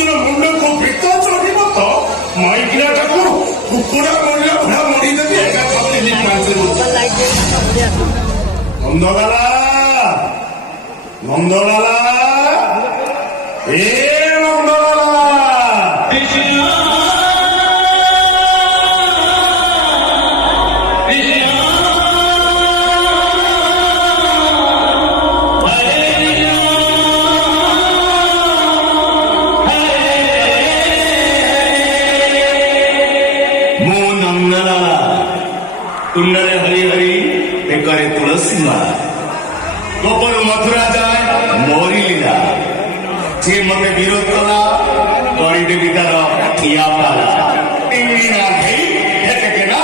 ସବୁଦିନ ମୁଣ୍ଡକୁ ପିତ ଚଢିବ ତ ମାଇକିନାଟାକୁ କୁକୁଡ଼ା ମରିଲା ଭଳିଆ ମରିଦେବି ଏକା ଖାଲି ନନ୍ଦଲାଲା ନନ୍ଦଲାଲା ଏ ନନ୍ଦଲାଲା कुंडले हरी हरी करे तुलसी माला गोपर मथुरा जाए मोरी लीला जे मते विरोध कला देवी तार ठिया पाला टिंगी ना गई हेके ना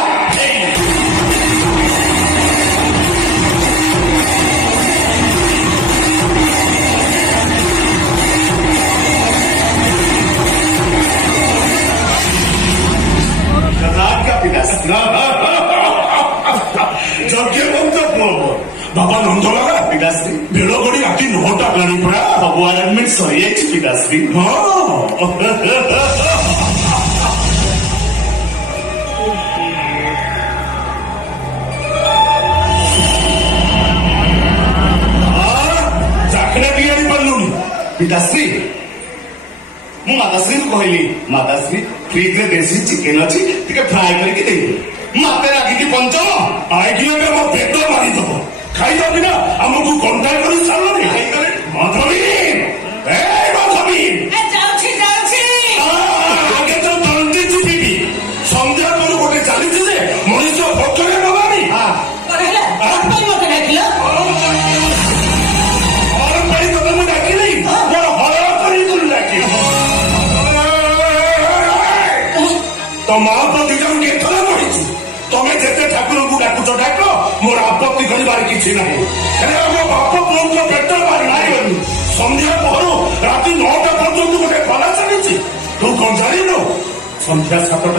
बाबा नंदलाला पिताश्री बेल गड़ी राति 9टा गाड़ी पड़ा सब अरेंजमेंट सही है पिताश्री चाकरे भी आनी पार्लुनी पिताश्री मु माताश्री को कहली माताश्री फ्रिज रे देसी चिकेन अच्छी टिके फ्राई करके दे मते रागी पंचम आईकी मो पेट मारिदेव खाइदेवी ना आमको कंटाक्ट कर सारे माधवी माधवी आगे तो तंती चुपी सन्ध्या पर गोटे चली मनीष भोकरे नबानी डाकिली मोर हल कर डाकिली तो माँ प्रति केथर बढ़ी तमें जिते ठाकुर को डाकुच डाक मोर आपत्ति कर किसी ना मो बाप पुओ पेट मारी सन्ध्या पहरु राति 9टा पर्यंत गोटे कला चली तू कौन जान सन्ध्या 7टा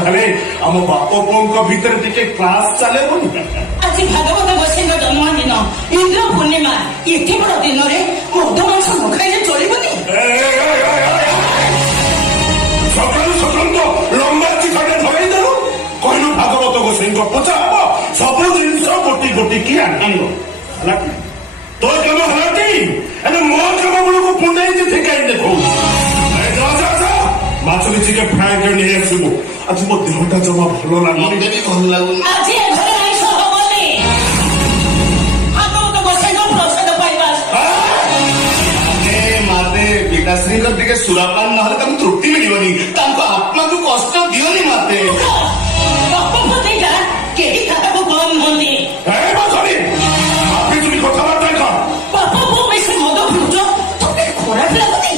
आम बाप पुओ भितर टिके क्लास चले आज भागवत बसैन जन्मदिन इंद्र पूर्णिमा एते बड़ दिन में मद मांस न खाइले चलबनी सकाल सकाल तो लंबा चिकाटे धरई देलु कहलु भागवत गोसाई पचा हम सब जिन गोटी गोटी की आनब तो कम हलाटी मो कम बेलू पुंडाई ठेकाई देख माछ चिके फ्राए कर नहीं आसबू आज मो देहटा जमा भल लगुनि भल लगुनि आज ए घरे आइस हबनी भागवत बसैन प्रसाद पाइबा माते पिताश्री टिके सुरापान ना तृप्ति मिलनी आत्मा को कष्ट दियोनी माते बापपतिटा केही खाताको कम हुँदी कथबार्ता कर बापा वो बेसी मद पिउछ तते खराब लागुनी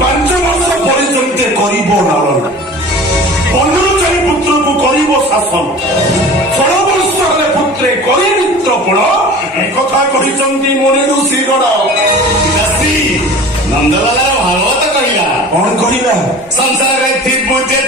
पांच वर्ष परिचरित करिब लालन 15 पुत्र को करिब शासन 16 वर्ष हेले पुत्रे करि मित्रपण एकथा कहिसंती मुनि ऋषिगण नंदलाला भागवत कहला कौन कहला संसार थी मुझे